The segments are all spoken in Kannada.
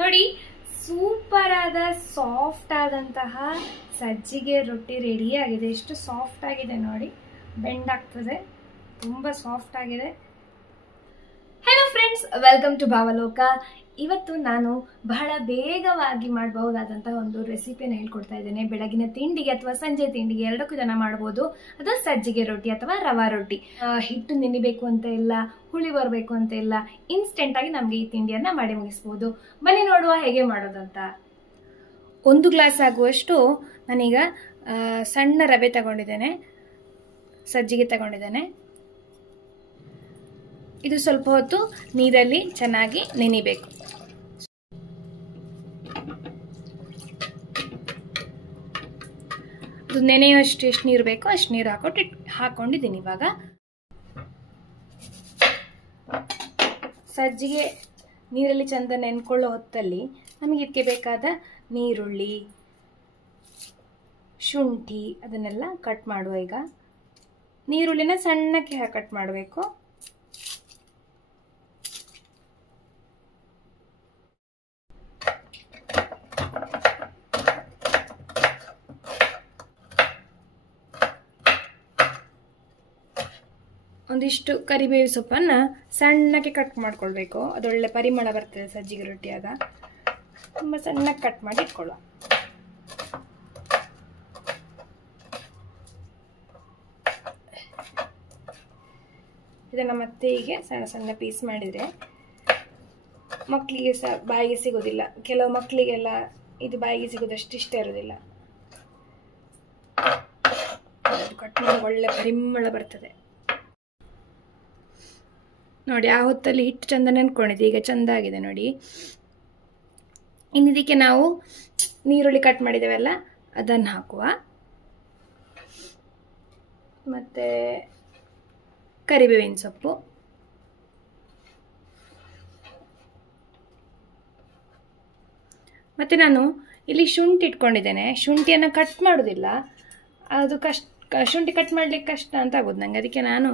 ನೋಡಿ ಸೂಪರ್ ಆದ ಸಾಫ್ಟ್ ಆದಂತಹ ಸಜ್ಜಿಗೆ ರೊಟ್ಟಿ ರೆಡಿ ಆಗಿದೆ. ಎಷ್ಟು ಸಾಫ್ಟ್ ಆಗಿದೆ ನೋಡಿ, ಬೆಂಡ್ ಆಗ್ತದೆ, ತುಂಬಾ ಸಾಫ್ಟ್ ಆಗಿದೆ. Hello friends, welcome to Bhavaloka. ಇವತ್ತು ನಾನು ಬಹಳ ಬೇಗವಾಗಿ ಮಾಡಬಹುದಾದಂತಹ ಒಂದು ರೆಸಿಪಿಯನ್ನು ಹೇಳ್ಕೊಡ್ತಾ ಇದ್ದೇನೆ. ಬೆಳಗಿನ ತಿಂಡಿಗೆ ಅಥವಾ ಸಂಜೆ ತಿಂಡಿಗೆ ಎರಡಕ್ಕೂ ಇದನ್ನ ಮಾಡಬಹುದು. ಅದು ಸಜ್ಜಿಗೆ ರೊಟ್ಟಿ ಅಥವಾ ರವಾ ರೊಟ್ಟಿ. ಹಿಟ್ಟು ನೆನಿಬೇಕು ಅಂತ ಇಲ್ಲ, ಹುಳಿ ಬರಬೇಕು ಅಂತ ಇಲ್ಲ, ಇನ್ಸ್ಟೆಂಟ್ ಆಗಿ ನಮ್ಗೆ ಈ ತಿಂಡಿಯನ್ನ ಮಾಡಿ ಮುಗಿಸಬಹುದು. ಬನ್ನಿ ನೋಡುವ ಹೇಗೆ ಮಾಡೋದಂತ. 1 ಗ್ಲಾಸ್ ಆಗುವಷ್ಟು ನಾನೀಗ ಸಣ್ಣ ರವೆ ತಗೊಂಡಿದ್ದೇನೆ, ಸಜ್ಜಿಗೆ ತಗೊಂಡಿದ್ದೇನೆ. ಇದು ಸ್ವಲ್ಪ ಹೊತ್ತು ನೀರಲ್ಲಿ ಚೆನ್ನಾಗಿ ನೆನಿಬೇಕು. ಅದು ನೆನೆಯುವಷ್ಟು ಎಷ್ಟು ನೀರು ಬೇಕೋ ಅಷ್ಟು ನೀರು ಹಾಕೊಂಡಿದ್ದೀನಿ. ಇವಾಗ ಸಜ್ಜಿಗೆ ನೀರಲ್ಲಿ ಚಂದ ನೆನ್ಕೊಳ್ಳೋ ಹೊತ್ತಲ್ಲಿ ನಮಗೆ ಇದಕ್ಕೆ ಬೇಕಾದ ನೀರುಳ್ಳಿ, ಶುಂಠಿ ಅದನ್ನೆಲ್ಲ ಕಟ್ ಮಾಡುವ. ಈಗ ನೀರುಳ್ಳಿನ ಸಣ್ಣಕ್ಕೆ ಕಟ್ ಮಾಡಬೇಕು. ಒಂದಿಷ್ಟು ಕರಿಬೇವು ಸೊಪ್ಪನ್ನ ಸಣ್ಣಕ್ಕೆ ಕಟ್ ಮಾಡ್ಕೊಳ್ಬೇಕು. ಅದೊಳ್ಳೆ ಪರಿಮಳ ಬರ್ತದೆ ಸಜ್ಜಿಗೆ ರೊಟ್ಟಿಯಾಗ. ತುಂಬ ಸಣ್ಣಕ್ಕೆ ಕಟ್ ಮಾಡಿ ಇಟ್ಕೊಳ್ಳುವ. ಇದನ್ನ ಮತ್ತೆ ಹೀಗೆ ಸಣ್ಣ ಸಣ್ಣ ಪೀಸ್ ಮಾಡಿದ್ರೆ ಮಕ್ಕಳಿಗೆ ಸಹ ಬಾಯಿಗೆ ಸಿಗೋದಿಲ್ಲ. ಕೆಲವು ಮಕ್ಕಳಿಗೆಲ್ಲ ಇದು ಬಾಯಿಗೆ ಸಿಗೋದಷ್ಟು ಇಷ್ಟ ಇರೋದಿಲ್ಲ. ಕಟ್ ಮಾಡಿ ಒಳ್ಳೆ ಪರಿಮಳ ಬರ್ತದೆ ನೋಡಿ. ಆ ಹೊತ್ತಲ್ಲಿ ಹಿಟ್ಟು ಚಂದ ನೆನ್ಕೊಂಡಿದೆ, ಈಗ ಚಂದ ಆಗಿದೆ ನೋಡಿ. ಇನ್ನಿದಕ್ಕೆ ನಾವು ನೀರುಳ್ಳಿ ಕಟ್ ಮಾಡಿದ್ದೇವಲ್ಲ ಅದನ್ನು ಹಾಕುವ. ಮತ್ತೆ ಕರಿಬೇವಿನ ಸೊಪ್ಪು, ಮತ್ತೆ ನಾನು ಇಲ್ಲಿ ಶುಂಠಿ ಇಟ್ಕೊಂಡಿದ್ದೇನೆ. ಶುಂಠಿಯನ್ನು ಕಟ್ ಮಾಡೋದಿಲ್ಲ, ಅದು ಶುಂಠಿ ಕಟ್ ಮಾಡ್ಲಿಕ್ಕೆ ಕಷ್ಟ ಅಂತ ಆಗೋದು ನಂಗೆ. ಅದಕ್ಕೆ ನಾನು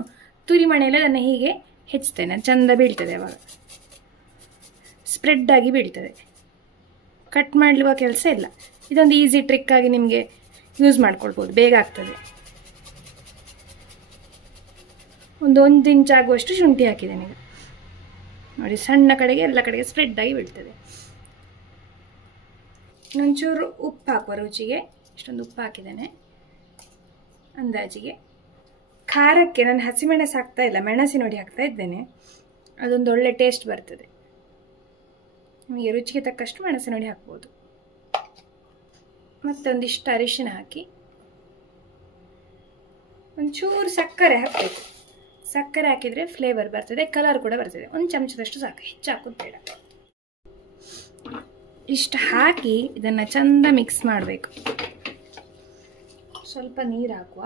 ತುರಿ ಮಣೆಯಲ್ಲಿ ಅದನ್ನು ಹೀಗೆ ಹೆಚ್ಚುತ್ತೇನೆ. ಚಂದ ಬೀಳ್ತದೆ, ಅವಾಗ ಸ್ಪ್ರೆಡ್ ಆಗಿ ಬೀಳ್ತದೆ. ಕಟ್ ಮಾಡಲಿರುವ ಕೆಲಸ ಇಲ್ಲ. ಇದೊಂದು ಈಸಿ ಟ್ರಿಕ್ ಆಗಿ ನಿಮಗೆ ಯೂಸ್ ಮಾಡ್ಕೊಳ್ಬೋದು, ಬೇಗ ಆಗ್ತದೆ. ಒಂದು 1 ಇಂಚ್ ಆಗುವಷ್ಟು ಶುಂಠಿ ಹಾಕಿದ್ದೇನೆ ಈಗ ನೋಡಿ. ಸಣ್ಣ ಕಡೆಗೆ ಎಲ್ಲ ಕಡೆಗೆ ಸ್ಪ್ರೆಡ್ ಆಗಿ ಬೀಳ್ತದೆ. ಒಂಚೂರು ಉಪ್ಪು ಹಾಕುವ ರುಚಿಗೆ. ಇಷ್ಟೊಂದು ಉಪ್ಪು ಹಾಕಿದ್ದೇನೆ ಅಂದಾಜಿಗೆ. ಖಾರಕ್ಕೆ ನಾನು ಹಸಿಮೆಣಸು ಹಾಕ್ತಾ ಇಲ್ಲ, ಮೆಣಸಿನ ಹುಡಿ ಹಾಕ್ತಾ ಇದ್ದೇನೆ. ಅದೊಂದು ಒಳ್ಳೆ ಟೇಸ್ಟ್ ಬರ್ತದೆ. ನಿಮಗೆ ರುಚಿಗೆ ತಕ್ಕಷ್ಟು ಮೆಣಸಿನ ಹುಡಿ ಹಾಕ್ಬೋದು. ಮತ್ತೊಂದಿಷ್ಟು ಅರಿಶಿನ ಹಾಕಿ ಒಂಚೂರು ಸಕ್ಕರೆ ಹಾಕಬೇಕು. ಸಕ್ಕರೆ ಹಾಕಿದರೆ ಫ್ಲೇವರ್ ಬರ್ತದೆ, ಕಲರ್ ಕೂಡ ಬರ್ತದೆ. 1 ಚಮಚದಷ್ಟು ಸಾಕು, ಹೆಚ್ಚು ಹಾಕೋದು ಬೇಡ. ಇಷ್ಟು ಹಾಕಿ ಇದನ್ನು ಚಂದ ಮಿಕ್ಸ್ ಮಾಡಬೇಕು. ಸ್ವಲ್ಪ ನೀರು ಹಾಕುವ.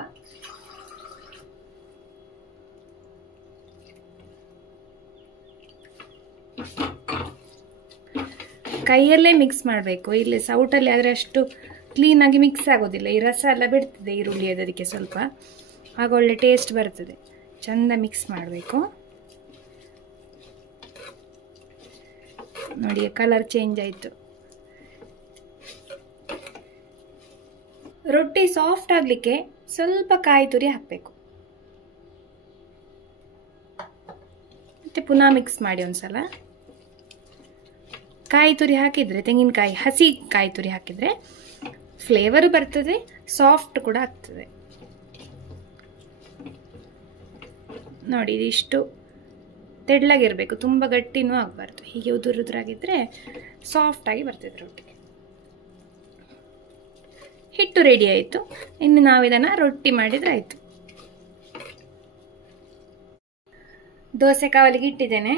ಕೈಯಲ್ಲೇ ಮಿಕ್ಸ್ ಮಾಡಬೇಕು. ಇಲ್ಲಿ ಸೌಟಲ್ಲಿ ಆದರೆ ಅಷ್ಟು ಕ್ಲೀನಾಗಿ ಮಿಕ್ಸ್ ಆಗೋದಿಲ್ಲ. ಈ ರಸ ಎಲ್ಲ ಬಿಡ್ತದೆ ಈರುಳ್ಳಿ, ಅದಕ್ಕೆ ಸ್ವಲ್ಪ ಆಗ ಒಳ್ಳೆ ಟೇಸ್ಟ್ ಬರ್ತದೆ. ಚಂದ ಮಿಕ್ಸ್ ಮಾಡಬೇಕು ನೋಡಿ. ಕಲರ್ ಚೇಂಜ್ ಆಯಿತು. ರೊಟ್ಟಿ ಸಾಫ್ಟ್ ಆಗಲಿಕ್ಕೆ ಸ್ವಲ್ಪ ಕಾಯಿ ತುರಿ ಹಾಕಬೇಕು. ಮತ್ತೆ ಪುನಃ ಮಿಕ್ಸ್ ಮಾಡಿ ಒಂದ್ಸಲ. ಕಾಯಿ ತುರಿ ಹಾಕಿದರೆ, ತೆಂಗಿನಕಾಯಿ ಹಸಿ ಕಾಯಿ ತುರಿ ಹಾಕಿದರೆ ಫ್ಲೇವರು ಬರ್ತದೆ, ಸಾಫ್ಟ್ ಕೂಡ ಆಗ್ತದೆ ನೋಡಿ. ಇದಿಷ್ಟು ತೆಳ್ಳಗಿರಬೇಕು, ತುಂಬ ಗಟ್ಟಿನೂ ಆಗಬಾರ್ದು. ಹೀಗೆ ಉದುರುದ್ರಾಗಿದ್ದರೆ ಸಾಫ್ಟಾಗಿ ಬರ್ತದೆ ರೊಟ್ಟಿ. ಹಿಟ್ಟು ರೆಡಿ ಆಯಿತು. ಇನ್ನು ನಾವು ಇದನ್ನು ರೊಟ್ಟಿ ಮಾಡಿದರೆ ಆಯಿತು. ದೋಸೆ ಕಾವಲಿಗೆ ಇಟ್ಟಿದ್ದೇನೆ.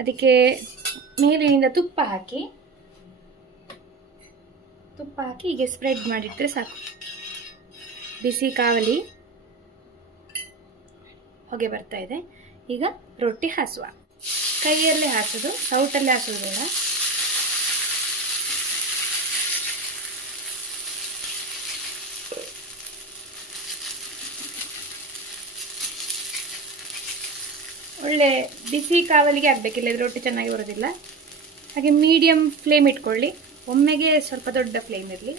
ಅದಕ್ಕೆ ಮೇಲಿನಿಂದ ತುಪ್ಪ ಹಾಕಿ ಹೀಗೆ ಸ್ಪ್ರೆಡ್ ಮಾಡಿಟ್ಟರೆ ಸಾಕು. ಬಿಸಿ ಕಾವಲಿ ಹೊಗೆ ಬರ್ತಾ ಇದೆ. ಈಗ ರೊಟ್ಟಿ ಹಾಸುವ. ಕೈಯಲ್ಲೇ ಹಾಸೋದು, ಸೌಟಲ್ಲೇ ಹಾಸೋದು ಬೇಡ. ಒಳ್ಳೆ ಬಿಸಿ ಕಾವಲಿಗೆ ಆಗಬೇಕಿಲ್ಲ, ರೊಟ್ಟಿ ಚೆನ್ನಾಗಿ ಬರೋದಿಲ್ಲ. ಹಾಗೆ ಮೀಡಿಯಂ ಫ್ಲೇಮ್ ಇಟ್ಕೊಳ್ಳಿ, ಒಮ್ಮೆಗೆ ಸ್ವಲ್ಪ ದೊಡ್ಡ ಫ್ಲೇಮ್ ಇರಲಿ.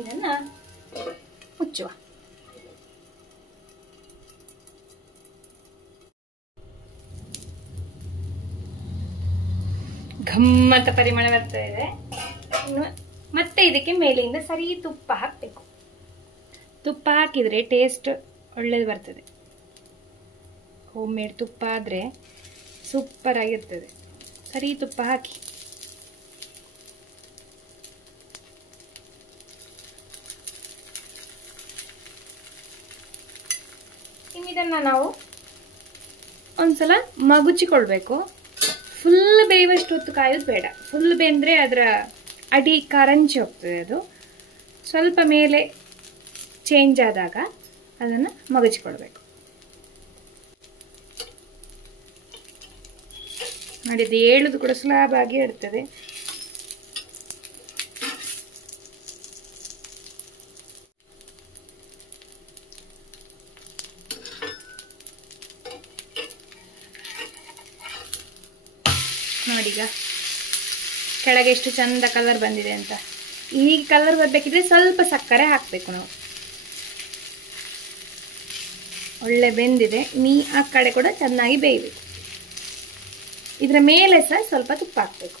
ಇದನ್ನ ಮುಚ್ಚುವ. ಗಮ್ಮತ್ತ ಪರಿಮಳ ಬರ್ತಾ ಇದೆ. ಮತ್ತೆ ಇದಕ್ಕೆ ಮೇಲಿಂದ ಸರಿ ತುಪ್ಪ ಹಾಕಬೇಕು. ತುಪ್ಪ ಹಾಕಿದ್ರೆ ಟೇಸ್ಟ್ ಒಳ್ಳೇದು ಬರ್ತದೆ. ಹೋಮ್ ಮೇಡ್ ತುಪ್ಪ ಆದ್ರೆ ಸೂಪರ್ ಆಗಿರ್ತದೆ. ಸರಿ ತುಪ್ಪ ಹಾಕಿ. ಇದನ್ನ ನಾವು ಒಂದ್ಸಲ ಮಗುಚಿಕೊಳ್ಬೇಕು. ಫುಲ್ ಬೇಯುವಷ್ಟು ಹೊತ್ತು ಕಾಯೋದು ಬೇಡ. ಫುಲ್ ಬೆಂದ್ರೆ ಅದರ ಅಡಿ ಕರಂಚಿ ಹೋಗ್ತದೆ. ಅದು ಸ್ವಲ್ಪ ಮೇಲೆ ಚೇಂಜ್ ಆದಾಗ ಅದನ್ನು ಮಗುಚಿಕೊಳ್ಬೇಕು. ನೋಡಿ, ಇದು ಏಳುದು ಕೂಡ ಸ್ಲಾಬ್ ಆಗಿ ಇರ್ತದೆ. ನೋಡಿ ಈಗ ಕೆಳಗೆ ಎಷ್ಟು ಚಂದ ಕಲರ್ ಬಂದಿದೆ ಅಂತ. ಈ ಕಲರ್ ಬರ್ಬೇಕಿದ್ರೆ ಸ್ವಲ್ಪ ಸಕ್ಕರೆ ಹಾಕಬೇಕು ನಾವು. ಒಳ್ಳೆ ಬೆಂದಿದೆ. ಆ ಕಡೆ ಕೂಡ ಚೆನ್ನಾಗಿ ಬೇಯಬೇಕು. ಇದರ ಮೇಲೆ ಸಹ ಸ್ವಲ್ಪ ತುಪ್ಪ ಹಾಕಬೇಕು.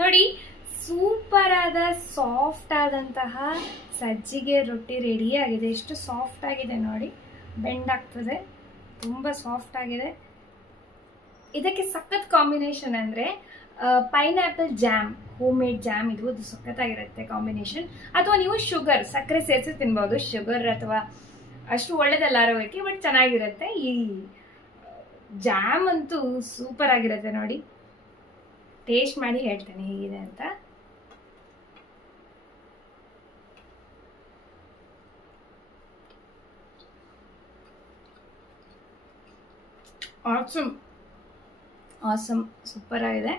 ನೋಡಿ, ಸೂಪರ್ ಆದ ಸಾಫ್ಟ್ ಆದಂತಹ ಸಜ್ಜಿಗೆ ರೊಟ್ಟಿ ರೆಡಿ ಆಗಿದೆ. ಎಷ್ಟು ಸಾಫ್ಟ್ ಆಗಿದೆ ನೋಡಿ, ಬೆಂಡ್ ಆಗ್ತದೆ, ತುಂಬ ಸಾಫ್ಟ್ ಆಗಿದೆ. ಇದಕ್ಕೆ ಸಖತ್ ಕಾಂಬಿನೇಷನ್ ಅಂದರೆ pineapple jam, home made jam. ಇದು ಸಖತ್ತಾಗಿರುತ್ತೆ ಕಾಂಬಿನೇಷನ್. ಅಥವಾ ನೀವು ಶುಗರ್, ಸಕ್ಕರೆ ಸೇರಿಸಿ ತಿನ್ಬೋದು. ಶುಗರ್ ಅಥವಾ ಅಷ್ಟು ಒಳ್ಳೇದಲ್ಲ ಆರೋಗ್ಯಕ್ಕೆ, ಬಟ್ ಚೆನ್ನಾಗಿರುತ್ತೆ. ಈ ಜಾಮ್ ಅಂತೂ ಸೂಪರ್ ಆಗಿರುತ್ತೆ ನೋಡಿ. ಟೇಸ್ಟ್ ಮಾಡಿ ಹೇಳ್ತೇನೆ ಹೇಗಿದೆ ಅಂತ. ಆಸಮ್ ಸೂಪರ್ ಆಗಿದೆ.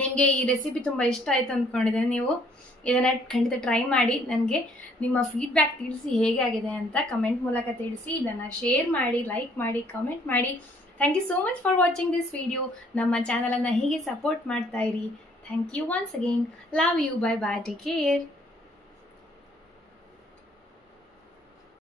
ನಿಮಗೆ ಈ ರೆಸಿಪಿ ತುಂಬ ಇಷ್ಟ ಆಯಿತು ಅಂದ್ಕೊಂಡಿದ್ದೇನೆ. ನೀವು ಇದನ್ನು ಖಂಡಿತ ಟ್ರೈ ಮಾಡಿ. ನನಗೆ ನಿಮ್ಮ ಫೀಡ್ಬ್ಯಾಕ್ ತಿಳಿಸಿ ಹೇಗೆ ಆಗಿದೆ ಅಂತ ಕಮೆಂಟ್ ಮೂಲಕ ತಿಳಿಸಿ. ಇದನ್ನು ಶೇರ್ ಮಾಡಿ, ಲೈಕ್ ಮಾಡಿ, ಕಮೆಂಟ್ ಮಾಡಿ. Thank you so much for watching this video. ನಮ್ಮ ಚಾನಲನ್ನು ಹೀಗೆ ಸಪೋರ್ಟ್ ಮಾಡ್ತಾ ಇರಿ. Thank you once again. Love you. Bye bye. Take care.